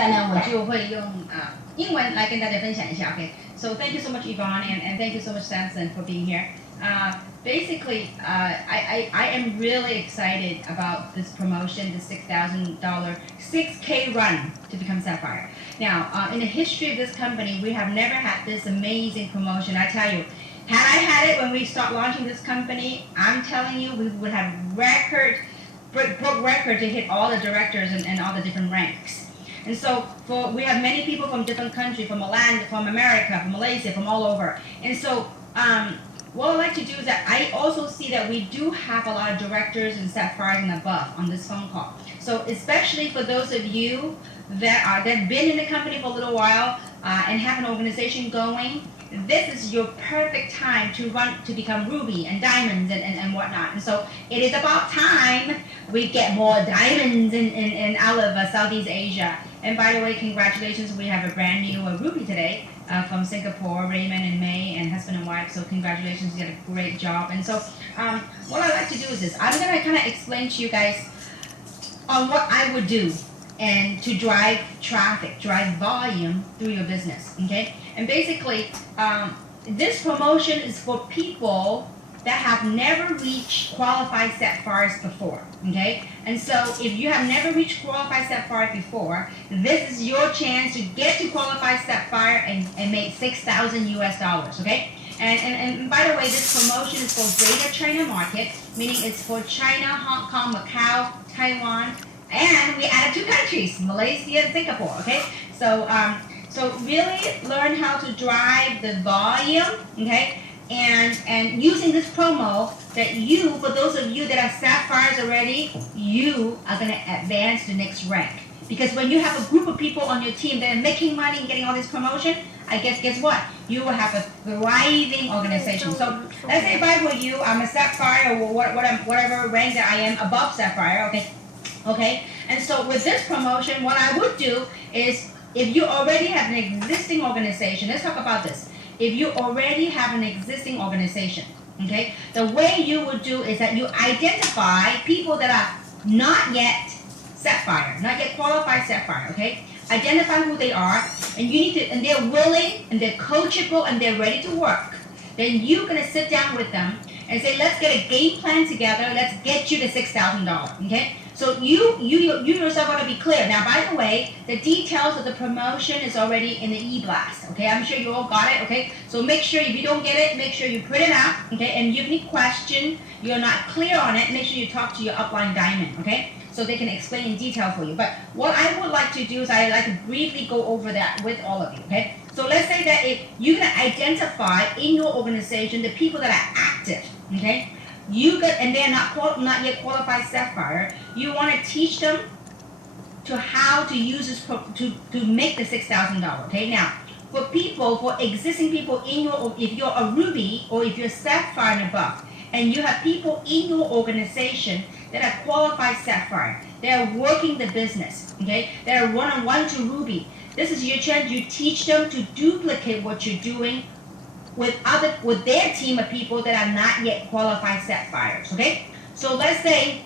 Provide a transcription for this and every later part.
下呢，我就会用英文来跟大家分享一下。Okay, so thank you so much, Yvonne, and thank you so much, Samson, for being here. Basically, I am really excited about this promotion, the $6,000, 6K run to become Sapphire. Now, in the history of this company, we have never had this amazing promotion. I tell you, had I had it when we start launching this company, I'm telling you, we would have broke record to hit all the directors and all the different ranks. And so we have many people from different countries, from Milan, from America, from Malaysia, from all over. And so what I like to do is that I also see that we do have a lot of directors and sapphires and above on this phone call. So especially for those of you that have been in the company for a little while and have an organization going, this is your perfect time to become ruby and diamonds and whatnot. And so it is about time we get more diamonds in out of Southeast Asia. And by the way, congratulations, we have a brand new ruby today from Singapore, Raymond and May, and husband and wife. So congratulations, you did a great job. And so what I like to do is this. I'm going to kind of explain to you guys on what I would do and to drive traffic, drive volume through your business, okay? And basically, this promotion is for people that have never reached qualified sapphires before, okay? And so if you have never reached qualified sapphire before, this is your chance to get to qualified sapphire and make $6,000 US, okay? And by the way, this promotion is for Greater China market, meaning it's for China, Hong Kong, Macau, Taiwan, and we added 2 countries, Malaysia and Singapore, okay? So really learn how to drive the volume, okay? And using this promo that you, for those of you that are sapphires already, you are going to advance to the next rank. Because when you have a group of people on your team that are making money and getting all this promotion, guess what? You will have a thriving organization. So let's say if I were you, I'm a sapphire or whatever rank that I am above sapphire, okay? Okay? And so with this promotion, what I would do is, if you already have an existing organization, let's talk about this. If you already have an existing organization, okay, the way you would do is that you identify people that are not yet sapphire, not yet qualified sapphire, okay? Identify who they are, and you need to, and they're willing, and they're coachable, and they're ready to work. Then you're gonna sit down with them and say, let's get a game plan together. Let's get you to $6,000, okay? So you yourself want to be clear. Now, by the way, the details of the promotion is already in the e-blast, okay? I'm sure you all got it, okay? So make sure, if you don't get it, make sure you print it out, okay? And if you have any question, you're not clear on it, make sure you talk to your upline diamond, okay? So they can explain in detail for you. But what I would like to do is I like to briefly go over that with all of you, okay? So let's say that if you're going to identify in your organization the people that are active, okay? And they're not yet qualified sapphire. You want to teach them to how to use this to make the $6,000. Okay. Now, for existing people in your, if you're a ruby or if you're sapphire and above, and you have people in your organization that are qualified sapphire, they are working the business. Okay. They are one-on-one to ruby. This is your chance. You teach them to duplicate what you're doing with their team of people that are not yet qualified sapphires, okay? So let's say,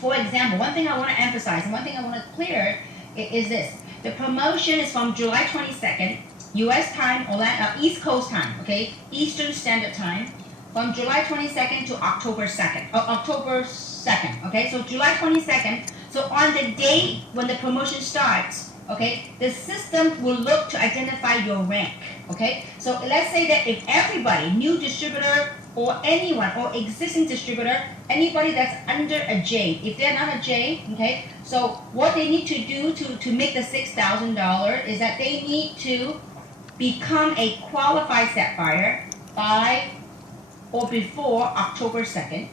for example, one thing I want to emphasize and one thing I want to clear is this. The promotion is from July 22nd, U.S. time, East Coast time, okay? Eastern Standard Time, from July 22nd to October 2nd, okay? So July 22nd, so on the day when the promotion starts, okay, the system will look to identify your rank, okay? So let's say that if everybody, new distributor or anyone, or existing distributor, anybody that's under a J, if they're not a J, okay, so what they need to do to make the $6,000 is that they need to become a qualified sapphire by or before October 2nd,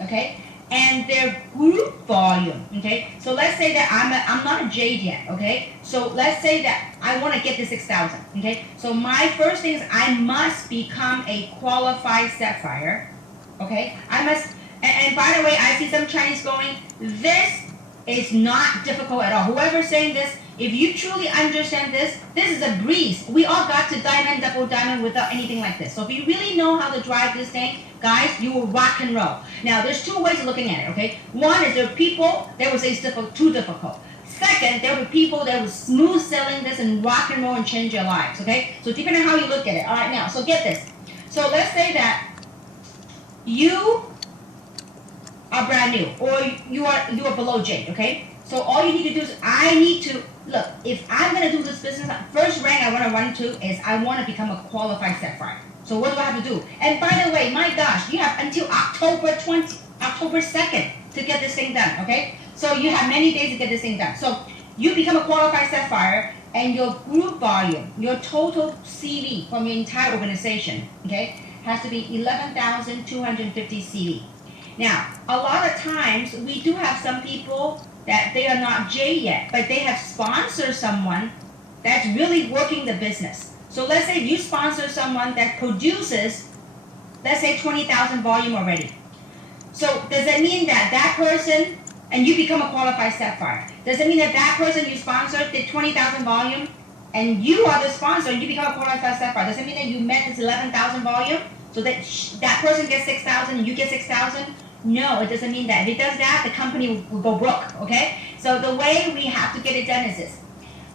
okay? And their group volume, okay? So let's say that I'm not a J yet, okay? So let's say that I want to get the 6,000, okay? So my first thing is I must become a qualified sapphire, okay? I must, and by the way, I see some Chinese going, this is not difficult at all. Whoever's saying this, if you truly understand this, this is a breeze. We all got to diamond, double diamond without anything like this. So if you really know how to drive this thing, guys, you will rock and roll. Now, there's 2 ways of looking at it, okay? One is there are people that will say it's too difficult. 2nd, there will be people that will smooth selling this and rock and roll and change your lives, okay? So depending on how you look at it. All right, now, so get this. So let's say that you are brand new, or you are below J, okay? So all you need to do is, I need to, look, if I'm going to do this business, first rank I want to run to is I want to become a qualified Sapphire. So what do I have to do? And by the way, my gosh, you have until October 2nd to get this thing done, okay? So you have many days to get this thing done. So you become a qualified Sapphire, and your group volume, your total CV from your entire organization, okay, has to be 11,250 CV. Now, a lot of times, we do have some people that they are not J yet, but they have sponsored someone that's really working the business. So let's say you sponsor someone that produces, let's say 20,000 volume already. So does that mean that that person, and you become a qualified Sapphire, does it mean that that person you sponsored did 20,000 volume, and you are the sponsor and you become a qualified Sapphire? Does it mean that you met this 11,000 volume, so that that person gets 6,000 and you get 6,000? No, it doesn't mean that. If it does that, the company will go broke, okay? So the way we have to get it done is this.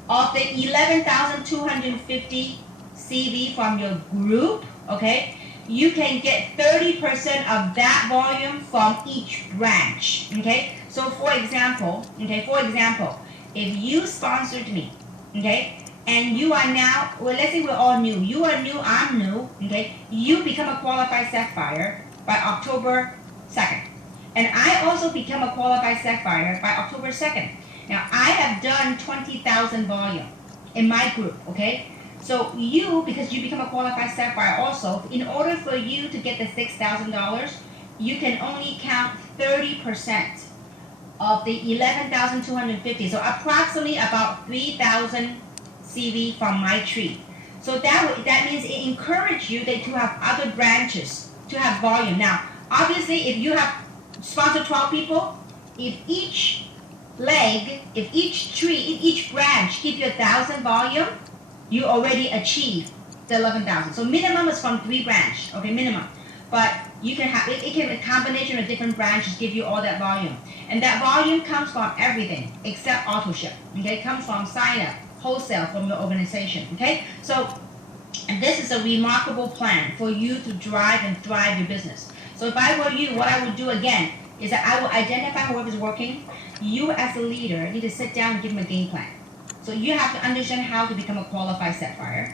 Of the 11,250 CV from your group, okay, you can get 30% of that volume from each branch, okay? So for example, if you sponsored me, okay, and you are now, well, let's say we're all new. You are new, I'm new, okay? You become a qualified Sapphire by October 2nd. And I also become a qualified Sapphire by October 2nd. Now, I have done 20,000 volume in my group, okay? So you, because you become a qualified Sapphire also, in order for you to get the $6,000, you can only count 30% of the 11,250. So approximately about 3,000 CV from my tree. So that means it encourages you to have other branches to have volume. Now, obviously, if you have sponsored 12 people, if each leg, if each tree, if each branch give you 1,000 volume, you already achieve the 11,000. So minimum is from 3 branch, okay, minimum. But you can have, it can be a combination of different branches give you all that volume. And that volume comes from everything except auto ship, okay? It comes from sign up, wholesale from your organization, okay? So, and this is a remarkable plan for you to drive and thrive your business. So if I were you, what I would do again is that I will identify whoever's working. You as a leader need to sit down and give them a game plan. So you have to understand how to become a qualified Sapphire.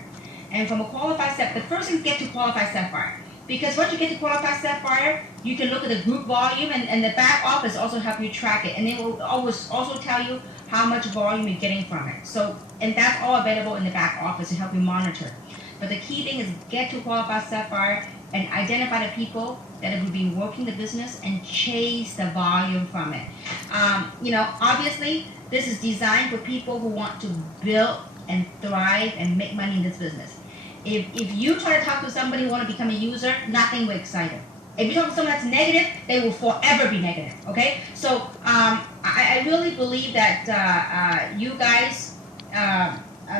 And from a qualified Sapphire, the first thing is get to qualified Sapphire. Because once you get to qualified Sapphire, you can look at the group volume, and the back office also help you track it. And they will always also tell you how much volume you're getting from it. So, and that's all available in the back office to help you monitor. But the key thing is get to qualified Sapphire and identify the people that will be working the business and chase the volume from it. Obviously, this is designed for people who want to build and thrive and make money in this business. If you try to talk to somebody who want to become a user, nothing will excite them. If you talk to someone that's negative, they will forever be negative, okay? So I really believe that you guys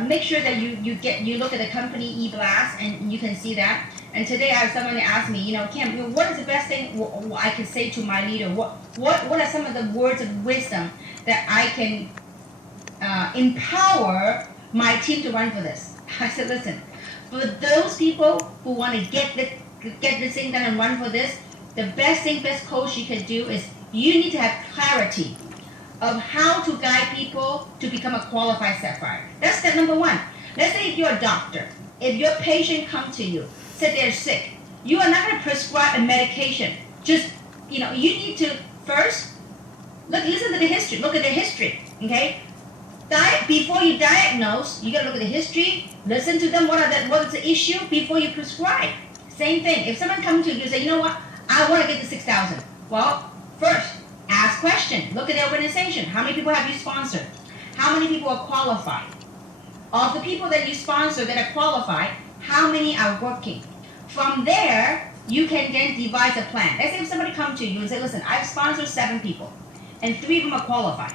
make sure that you look at the company e-blast and you can see that. And today I have someone that asked me, Kim, what is the best thing I can say to my leader? What are some of the words of wisdom that I can empower my team to run for this? I said, listen, for those people who want to get this thing done and run for this, the best coach you can do is you need to have clarity of how to guide people to become a qualified Sapphire. That's step number 1. Let's say if you're a doctor, if your patient comes to you, said they're sick, you are not going to prescribe a medication. Just, you need to first listen to the history. Look at the history, okay? Before you diagnose, you got to look at the history, listen to them, what is the issue before you prescribe. Same thing. If someone comes to you and say, you know what, I want to get the 6,000. Well, first, ask questions. Look at the organization. How many people have you sponsored? How many people are qualified? Of the people that you sponsor that are qualified, how many are working? From there, you can then devise a plan. Let's say if somebody comes to you and say, listen, I've sponsored 7 people, and 3 of them are qualified.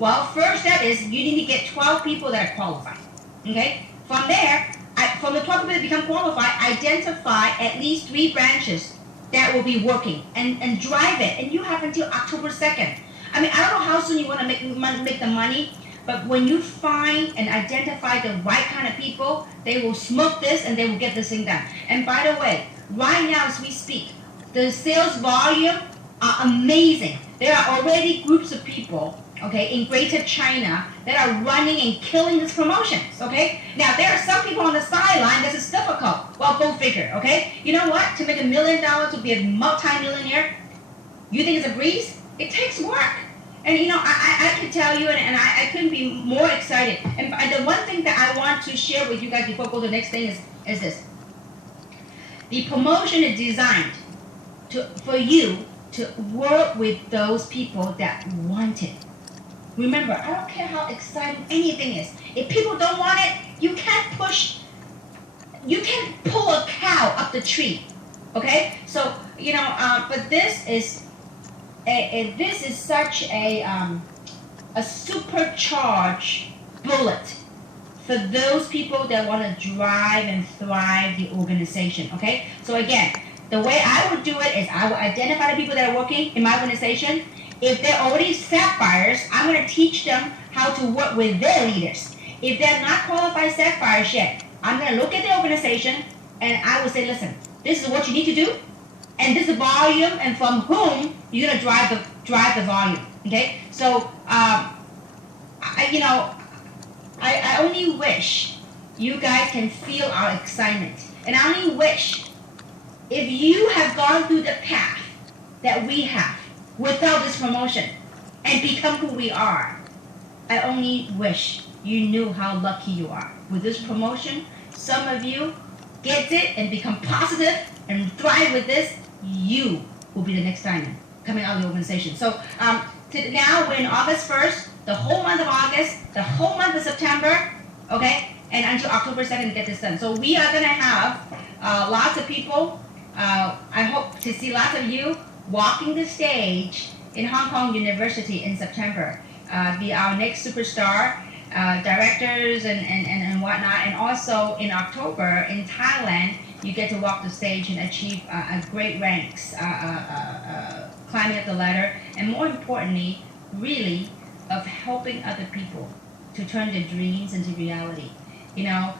Well, first step is you need to get 12 people that are qualified. Okay? From there, from the 12 people that become qualified, identify at least 3 branches that will be working and drive it. And you have until October 2nd. I mean, I don't know how soon you want to make the money, But when you find and identify the right kind of people, they will smoke this and they will get this thing done. And by the way, right now as we speak, the sales volume are amazing. There are already groups of people, okay, in Greater China that are running and killing these promotions, okay? Now, there are some people on the sideline that is difficult. Well, go figure, okay? You know what? To make $1 million, to be a multi-millionaire, you think it's a breeze? It takes work. And you know, I can tell you, and I couldn't be more excited. And the one thing that I want to share with you guys before I go to the next thing is this. The promotion is designed for you to work with those people that want it. Remember, I don't care how exciting anything is. If people don't want it, you can't pull a cow up the tree. Okay? So, you know, but this is such a supercharged bullet for those people that want to drive and thrive the organization, okay? So again, the way I would do it is I will identify the people that are working in my organization. If they're already Sapphires, I'm going to teach them how to work with their leaders. If they're not qualified Sapphires yet, I'm going to look at the organization and I will say, listen, this is what you need to do. And this is volume, and from whom you're gonna drive the volume. Okay, so I only wish you guys can feel our excitement, and I only wish if you have gone through the path that we have without this promotion and become who we are. I only wish you knew how lucky you are. With this promotion, some of you get it and become positive and thrive with this. You will be the next diamond coming out of the organization. So now we're in August 1st, the whole month of August, the whole month of September, okay, and until October 2nd to get this done. So we are going to have lots of people. I hope to see lots of you walking the stage in Hong Kong University in September. Be our next superstar, directors and whatnot. And also in October in Thailand, you get to walk the stage and achieve great ranks, climbing up the ladder, and more importantly, really, of helping other people to turn their dreams into reality. You know,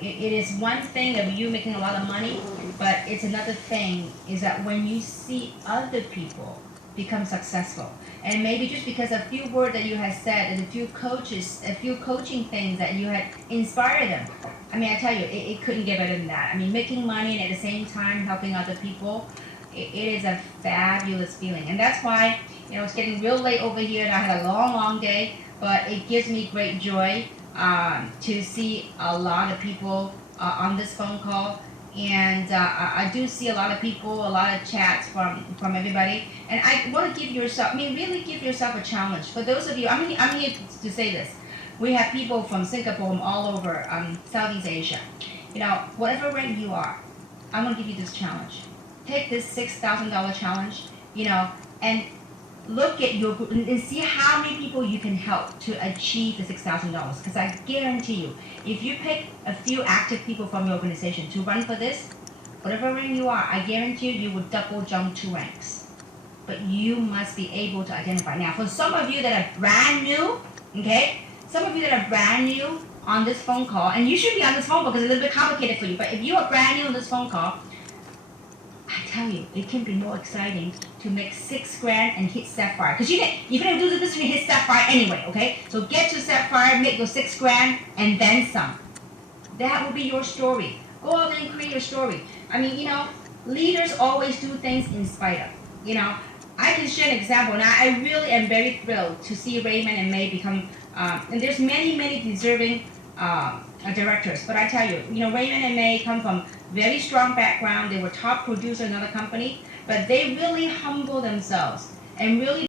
it is one thing of you making a lot of money, but it's another thing is that when you see other people become successful, and maybe just because a few words that you had said and a few coaching things that you had inspired them. I mean, I tell you, it couldn't get better than that. I mean, making money and at the same time helping other people, it is a fabulous feeling. And that's why, you know, it's getting real late over here and I had a long, long day, but it gives me great joy to see a lot of people on this phone call. And I do see a lot of people, a lot of chats from everybody. And I want to give yourself, really give yourself a challenge. For those of you, I'm here to say this. We have people from Singapore and all over Southeast Asia. You know, whatever rank you are, I'm going to give you this challenge. Take this $6,000 challenge, you know, and look at your group and see how many people you can help to achieve the $6,000. Because I guarantee you, if you pick a few active people from your organization to run for this, whatever rank you are, I guarantee you will double jump 2 ranks. But you must be able to identify. Now, for some of you that are brand new, okay, some of you that are brand new on this phone call, and you should be on this phone call because it's a little bit complicated for you, but if you are brand new on this phone call, I tell you, it can be more exciting to make $6 grand and hit Sapphire. Because you're going to do this to hit Sapphire anyway, okay? So get to Sapphire, make your $6 grand, and then some. That will be your story. Go out there and create your story. I mean, you know, leaders always do things in spite of. You know, I can share an example. Now, I really am very thrilled to see Raymond and May become, and there's many deserving directors. But I tell you, you know, Raymond and May come from very strong background. They were top producer in another company, but they really humble themselves and really